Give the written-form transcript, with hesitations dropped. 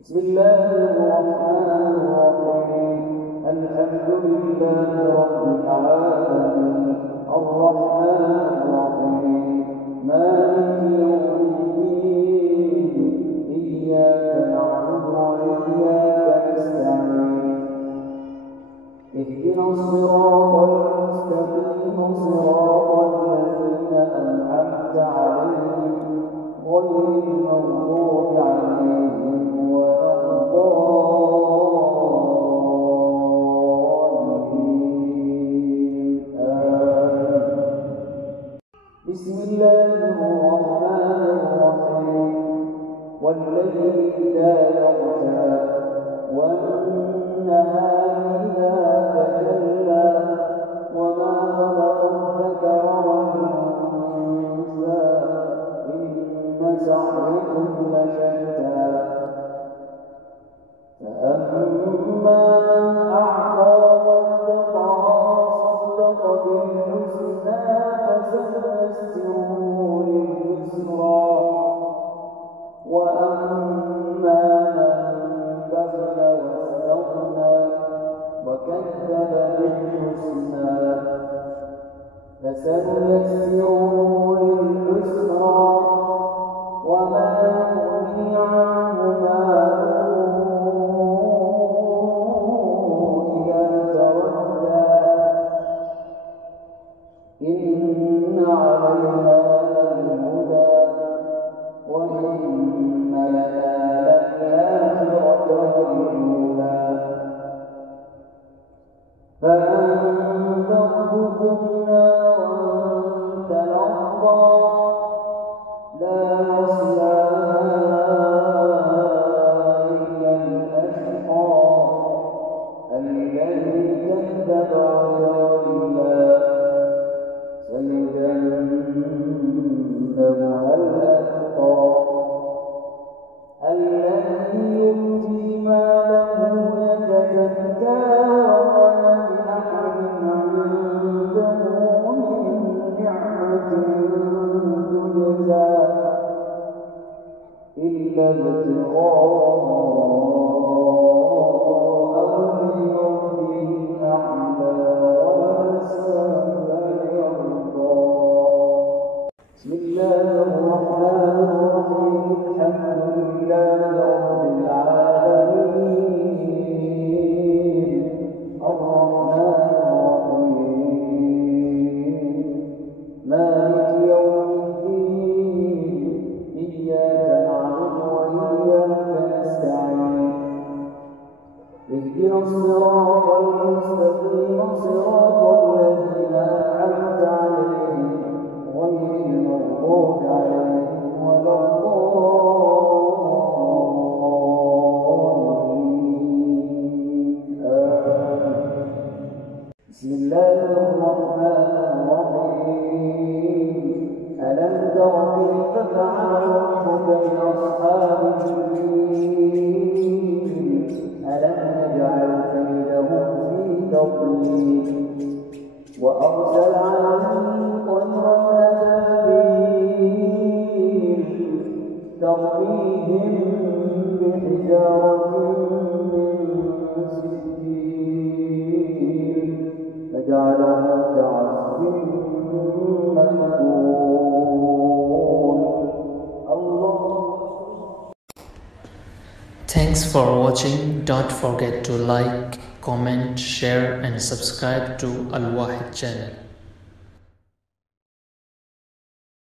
بسم الله الرحمن الرحيم. الحمد لله رب العالمين الرحمن الرحيم مالك يوم الدين إياك نعبد وإياك نستعين اهدنا الصراط المستقيم صراط الذين أنعمت عليهم غير المغضوب عليهم ولا الضالين آمين. بسم الله الرحمن الرحيم. والليل إذا يغشى والنهار إذا تجلى وما خلق الذكر والأنثى إن سعيكم لشتى فأما من أعطى واتقى وصدق بالحسنى فسنيسره لليسرى وأما من بخل واستغنى وكذب بالحسنى فسنيسره لليسرى وما يغني عنه ماله إذا تردى إن علينا للهدى وإن لنا للآخرة والأولى فأنذرتكم نارا تلظى لا يصلاها إلا الأشقى الذي كذب وتولى سيجنبها الأتقى الذي يؤتي ماله يتزكى وما لأحد عنده من نعمة تجزى إلا ابتغاء وجه ربه الأعلى ولسوف يرضى. بسم الله الرحمن الرحيم. الحمد لله رب العالمين الرحمن الرحيم مالك يوم الدين إياك نعبد وإياك نستعين اهدنا الصراط المستقيم صراط الذين أنعمت عليهم غير المغضوب عليهم ولا الضالين آمين. بسم الله الرحمن الرحيم. ألم تر كيف فعل ربك بأصحاب الفيل ألم يجعل كيدهم في تضليل وأرسل عليهم طيرا أبابيل ترميهم بحجارة من سجيل فجعلهم كعصف مأكول. الله. Thanks for watching. Don't forget to like, comment, share and subscribe to Al Wahid channel.